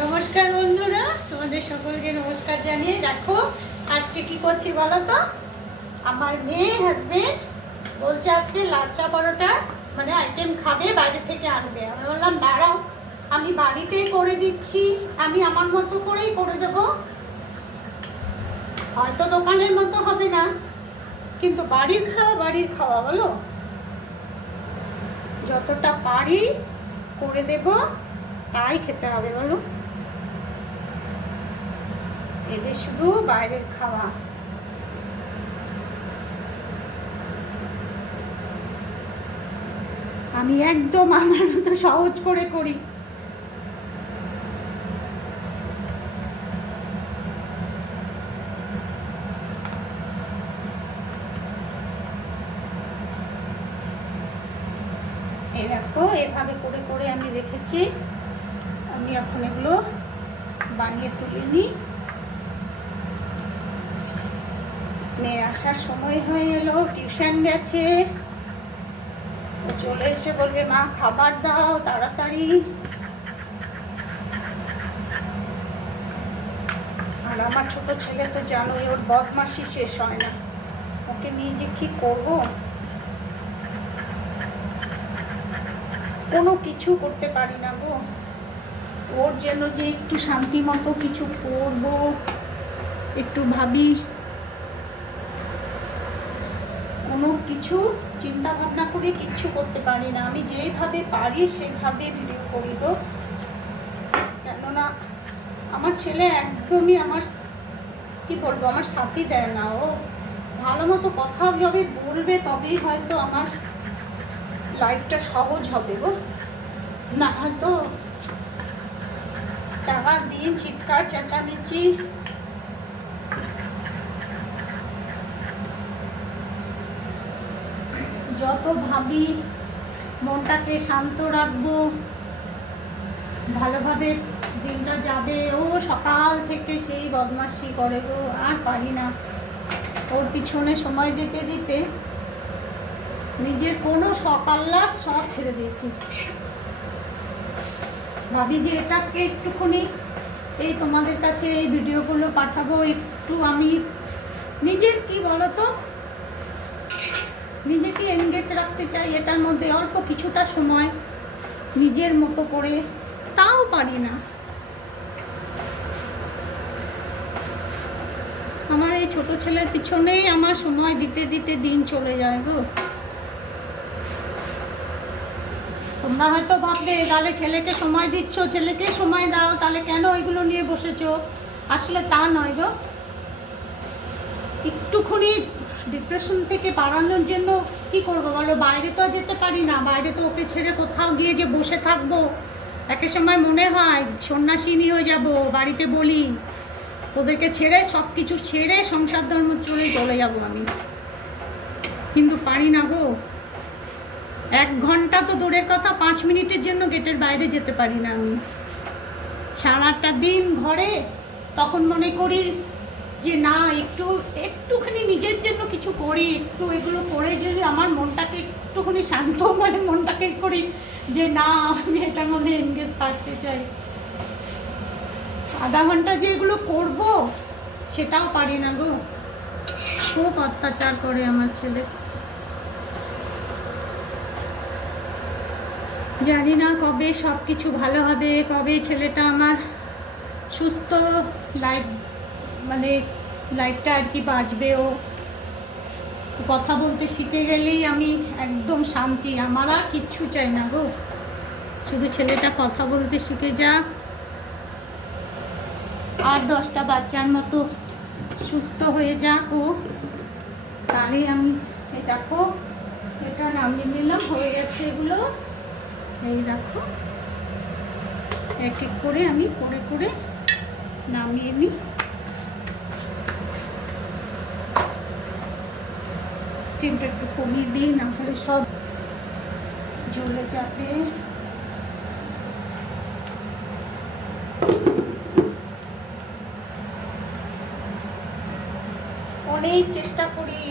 নমস্কার বন্ধুরা, তোমাদের সকলকে নমস্কার জানিয়ে দেখো আজকে কি করছি বলো তো। আমার মেয়ে হাজবেন্ড বলছে আজকে লাচ্চা পরোটা মানে আইটেম খাবে, বাইরে থেকে আনবে। আমি বললাম দাঁড়াও, আমি বাড়িতেই করে দিচ্ছি, আমি আমার মতো করেই করে দেবো। হয়তো দোকানের মতো হবে না, কিন্তু বাড়ির খাওয়া বলো, যতটা পারি করে দেব, তাই খেতে হবে বলো। এদের শুধু বাইরের খাওয়া। আমি একদম আমার মতো সহজ করে করি। এই দেখো এভাবে করে করে আমি রেখেছি। আমি এখন এগুলো বানিয়ে তুলিনি। মেয়ে আসার সময় হয়ে এলো, টিউশন গেছে, ও চলে এসে বলবে মা খাবার দাও তাড়াতাড়ি। আর আমার ছোট ছেলে তো জানোই, ওর বদমাশি শেষ হয় না। ওকে নিয়ে যে কি করবো, কোনো কিছু করতে পারি না গো। ওর জন্য যে একটু শান্তি মতো কিছু করব, একটু ভাবি, কোনো কিছু চিন্তা ভাবনা করে কিচ্ছু করতে পারি না। আমি যেভাবে পারি সেভাবে ভিডিও করি গো। কেননা আমার ছেলে একদমই আমার কি বলবো, আমার সাথী দেয় না। ও ভালো মতো কথা যবে বলবে তবেই হয়তো আমার লাইফটা সহজ হবে গো, না হয়তো সারা দিন চিৎকার চেঁচামেচি। যত ভাবি মনটাকে শান্ত রাখবো, ভালোভাবে দিনটা যাবে, ও সকাল থেকে সেই বদমাশি করে গো। আর পারি না ওর পিছনে সময় দিতে দিতে নিজের কোনো সকাল্লাদ সব ছেড়ে দিয়েছি। ভাবি যে এটাকে একটুখানি এই তোমাদের কাছে এই ভিডিওগুলো পাঠাবো, একটু আমি নিজের কি বলতো, নিজেকে এনগেজ রাখতে চাই এটার মধ্যে, অল্প কিছুটা সময় নিজের মতো করে, তাও পারি না। আমার এই ছোট ছেলের পিছনেই আমার সময় দিতে দিতে দিন চলে যায় গো। তোমরা হয়তো ভাববে তাহলে ছেলেকে সময় দিচ্ছ, ছেলেকে সময় দাও, তাহলে কেন ওইগুলো নিয়ে বসেছো। আসলে তা নয় গো। একটুখানি ডিপ্রেশন থেকে বাড়ানোর জন্য কি করবো বলো, বাইরে তো যেতে পারি না। বাইরে তো ওকে ছেড়ে কোথাও গিয়ে যে বসে থাকবো, একটা সময় মনে হয় সন্ন্যাসিনী হয়ে যাব। বাড়িতে বলি ওদেরকে ছেড়ে, সব কিছু ছেড়ে সংসার ধর্ম চলে যাব আমি, কিন্তু পারি না গো। 1 ঘন্টা তো দূরের কথা, 5 মিনিটের জন্য গেটের বাইরে যেতে পারি না আমি। সারাটা দিন ঘরে, তখন মনে করি যে না একটুখানি নিজের জন্য কিছু করি, একটু এগুলো করে যদি আমার মনটাকে একটুখানি শান্ত, মানে মনটাকে করি যে না আমি এটার মধ্যে এনগেজ থাকতে চাই। আধা ঘন্টা যে এগুলো করব সেটাও পারি না গো। খুব অত্যাচার করে আমার ছেলে। জানি না কবে সব কিছু ভালো হবে, কবে ছেলেটা আমার সুস্থ লাইফ, মানে লাইফটা আর কি বাঁচবে। ও কথা বলতে শিখে গেলেই আমি একদম শান্তি। আমার আর কিচ্ছু চাই না গো, শুধু ছেলেটা কথা বলতে শিখে যাক, আর 10টা বাচ্চার মতো সুস্থ হয়ে যাক ও, তাহলেই আমি। এই দেখো এটা নামিয়ে নিলাম, হয়ে গেছে এগুলো। এই দেখো এক এক করে আমি করে করে নামিয়ে নিই। স্টিমটা একটু কমিয়ে দিই, না হলে সব জ্বলে যাবে। অনেক চেষ্টা করি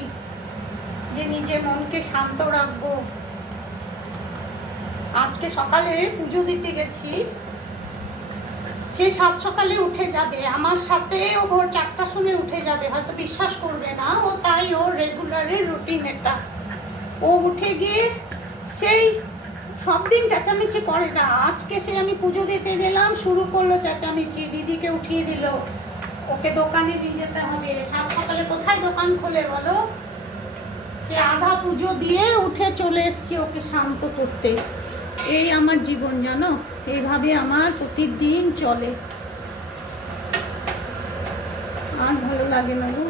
যে নিজের মনকে শান্ত রাখবো। আজকে সকালে পুজো দিতে গেছি, সে 7 সকালে উঠে যাবে আমার সাথে, ও ভোর 4টার সময় উঠে যাবে, হয়তো বিশ্বাস করবে না, ও তাই ওর রেগুলারের রুটিন এটা। ও উঠে গিয়ে সেই সব দিন চেঁচামেচি করে না, আজকে সে আমি পুজো দিতে গেলাম শুরু করলো চেঁচামেচি, দিদিকে উঠিয়ে দিল, ওকে দোকানে নিয়ে যেতে হবে। 7 সকালে কোথায় দোকান খোলে বলো? সে আধা পুজো দিয়ে উঠে চলে এসছে ওকে শান্ত করতে। এই আমার জীবন জানো, এইভাবে আমার প্রতিদিন চলে, আর ভালো লাগে না গো।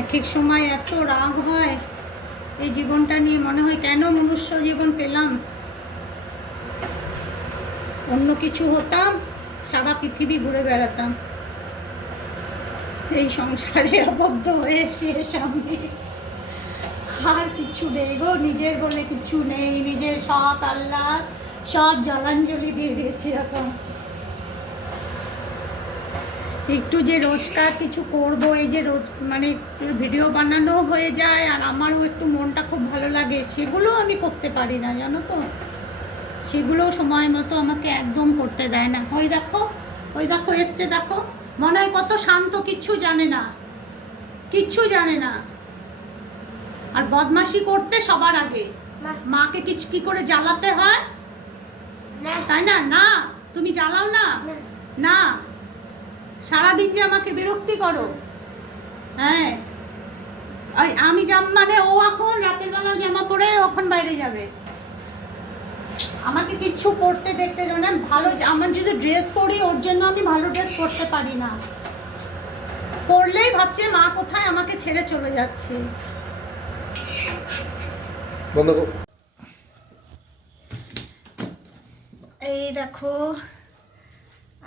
এক এক সময় এত রাগ হয় এই জীবনটা নিয়ে, মনে হয় কেন মনুষ্য জীবন পেলাম। অন্য কিছু হতাম, সারা পৃথিবী ঘুরে বেড়াতাম, এই সংসারে আবদ্ধ হয়ে শেষ আমি। আর কিছু নেই গো, নিজের বলে কিছু নেই, নিজের সৎ আল্লাহ সব জলাঞ্জলি দিয়ে দিয়েছি এখন। একটু যে রোজকার কিছু করব, এই যে রোজ মানে ভিডিও বানানো হয়ে যায়, আর আমারও একটু মনটা খুব ভালো লাগে, সেগুলো আমি করতে পারি না জানো তো, সেগুলো সময় মতো আমাকে একদম করতে দেয় না। ওই দেখো এসছে, দেখো মনে হয় কত শান্ত, কিচ্ছু জানে না, কিচ্ছু জানে না, আর বদমাশি করতে সবার আগে মাকে কিছু কি করে জ্বালাতে হয়, তাই না? না তুমি জ্বালাও না, না সারাদিন যে আমাকে বিরক্তি করো। হ্যাঁ আমি মানে ও এখন রাতের বেলা জামা পরে ওখান বাইরে যাবে, আমাকে কিচ্ছু পরতে দেখতে দেয় না। ভালো আমার যদি ড্রেস পরি ওর জন্য আমি ভালো ড্রেস পরতে পারি না, পরলেই ভাবছে মা কোথায়, আমাকে ছেড়ে চলে যাচ্ছে। এই দেখো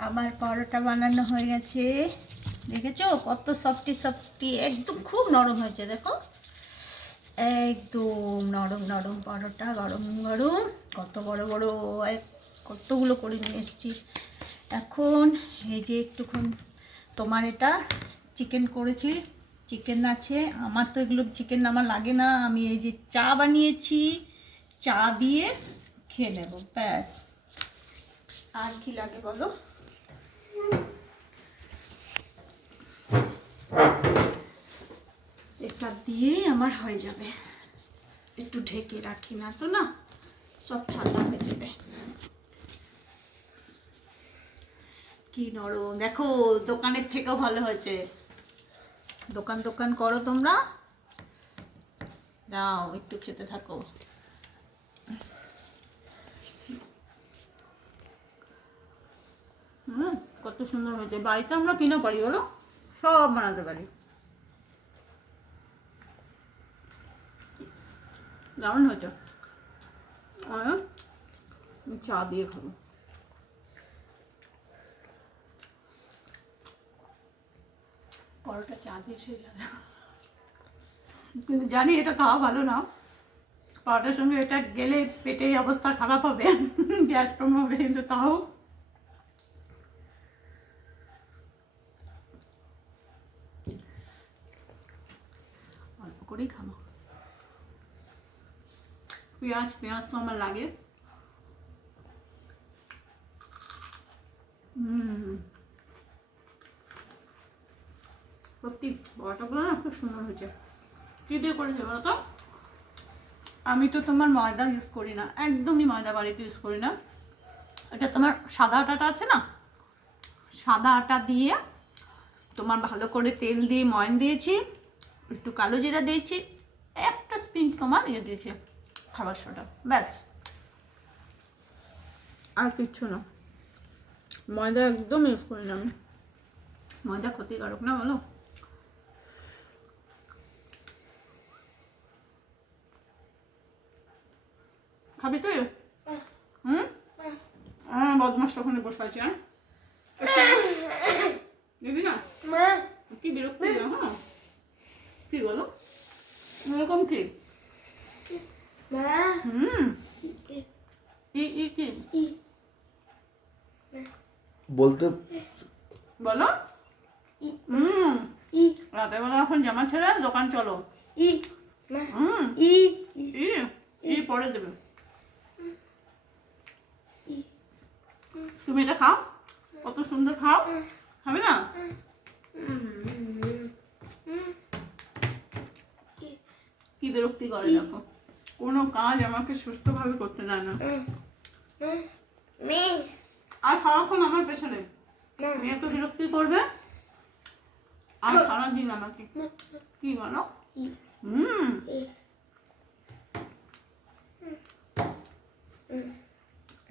আবার পরোটা বানানো হয়ে গেছে, দেখেছো কত সফটি সফটি, একদম খুব নরম হয়েছে, দেখো একদম নরম নরম পরোটা, গরম গরম, কত বড় বড় কতগুলো করে নিয়ে এসেছি। এখন এই যে একটুক্ষণ তোমার এটা চিকেন করেছি, চিকেন আছে, আমার তো এগুলো চিকেন আমার লাগে না, আমি এই যে চা বানিয়েছি, চা দিয়ে খেয়ে নেব ব্যাস, আর কি লাগে বলো। এটা দিয়েই আমার হয়ে যাবে, একটু ঢেকে রাখি না তো না সব ঠান্ডা হয়ে যাবে। কি নরম দেখো, দোকানের থেকেও ভালো হয়েছে। দোকান দোকান করো তোমরা, দাও একটু খেতে থাকো। কত সুন্দর হয়েছে, বাড়িতে আমরা কিনে পারি বলো, সব বানাতে পারি, দারুণ হয়েছে। চা দিয়ে খাবো, পরোটা চা দিয়ে সেই লাগে, কিন্তু জানি এটা খাওয়া ভালো না, পরোটার সঙ্গে এটা গেলে পেটের অবস্থা খারাপ হবে, গ্যাস প্রবলেম হবে, কিন্তু তাও অল্প করেই খাবো। পেঁয়াজ তো আমার লাগে। সত্যি পরোটাগুলো না খুব সুন্দর হয়েছে। কী দিয়ে করেছে বলো তো? আমি তো তোমার ময়দা ইউজ করি না, একদমই ময়দা বাড়িতে ইউজ করি না, এটা তোমার সাদা আটাটা আছে না, সাদা আটা দিয়ে তোমার ভালো করে তেল দিয়ে ময়ন দিয়েছি, একটু কালো জিরা দিয়েছি, একটা স্পিন তোমার ইয়ে দিয়েছি খাবার সোডা, ব্যাস আর কিচ্ছু না। ময়দা একদম ইউজ করি না আমি, ময়দা ক্ষতিকারক না বলো। খাবি তুই? বদমাসটা ওখানে বসে আছে, দেখবি না কি বিরক্তি, হ্যাঁ কি বলো এরকম কি বলতে বলো, রাতের বেলা এখন জামা ছেড়ে দোকান চলো। পরে দেবে। তুমি এটা খাও, কত সুন্দর খাও, খাবে না? কি বিরক্তি করে দেখো, কোনো কাজ আমাকে সুস্থভাবে করতে দেয় না। আর সারাক্ষণ আমার পেছনে মেয়ে তো বিরক্তি করবে, আর সারাদিন আমাকে কি বলো।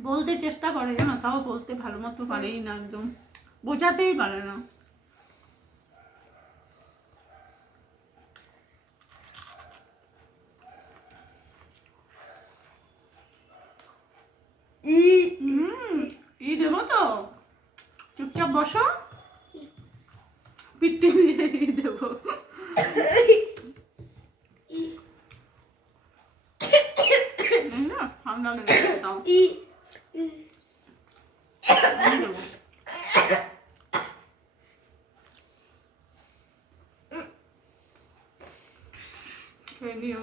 বলতে চেষ্টা করে জানো, তাও বলতে ভালো মতো পারেই না, একদম বোঝাতেই পারে না। দেবো তো, চুপচাপ বসো, পিঠে দিয়ে দেবো। ঠান্ডা লেগে দাও। খেয়ে নিও,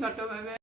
টাটা বাই বাই।